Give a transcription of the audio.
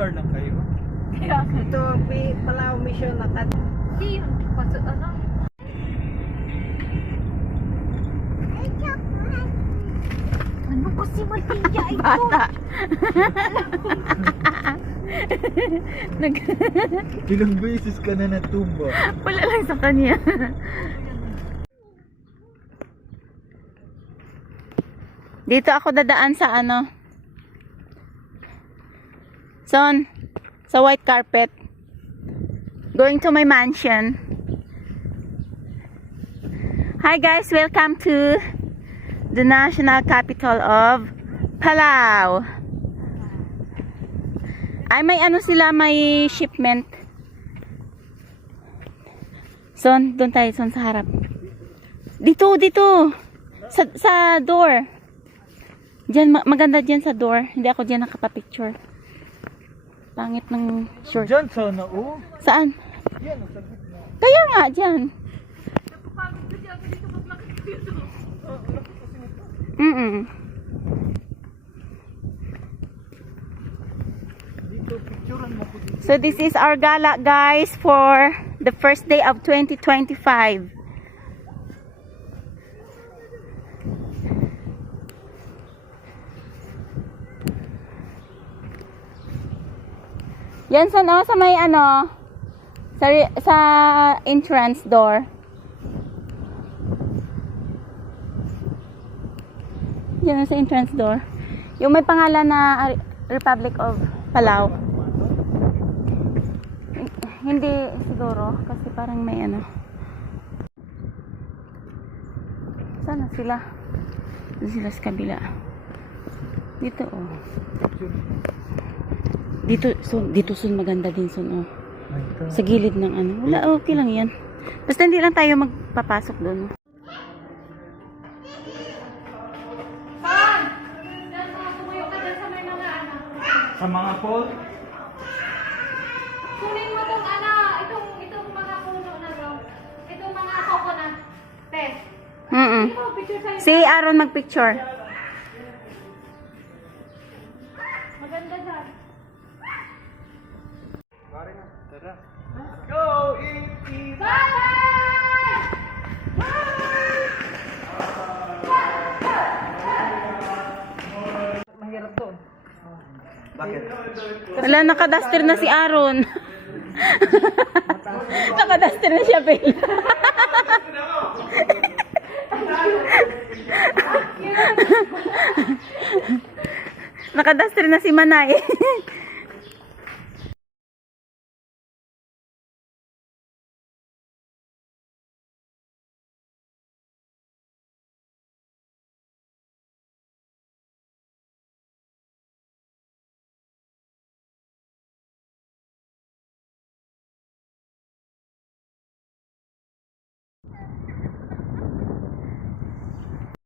lugar lang kayo? Kaya, Ito, Palau Mission na hindi yun. Kasi ano? Ano ko si Matia ito? Bata. Ilang beses ka na natumba? Wala lang sa kanya. Dito ako dadaan sa ano. Son, sa white carpet. Going to my mansion. Hi guys, welcome to the national capital of Palau. Ay, may ano sila, may shipment. Son, doon tayo, son, sa harap. Dito, dito. Sa door. Diyan, maganda diyan sa door. Hindi ako diyan nakapapicture. Pangit ng short. Diyan sana, oh. Saan? Yan, sa gitna. Kaya nga, diyan. Dito, picturean mo ko dito. So this is our gala, guys, for the first day of 2025. Yan sa may ano, sa entrance door. Yan sa entrance door. Yung may pangalan na Republic of Palau. Hindi siguro kasi parang may ano. Sana sila? Doon sila sa kabila. Dito oh. Dito sun maganda din sun oh. Sa gilid ng ano. Wala, okay lang yan. Basta hindi lang tayo magpapasok doon. Sa mga pole? Kunin mo tong ano, itong mga puno na bro. Itong mga coconut. Pes. Ito, picture sa'yo. Si Aaron magpicture. Maganda dyan. Tara. Let's go! Eat! Bye! Mahirap to. Bakit? Wala, nakadaster na si Aaron. Nakadaster na siya, Bella. Nakadaster na si Manay.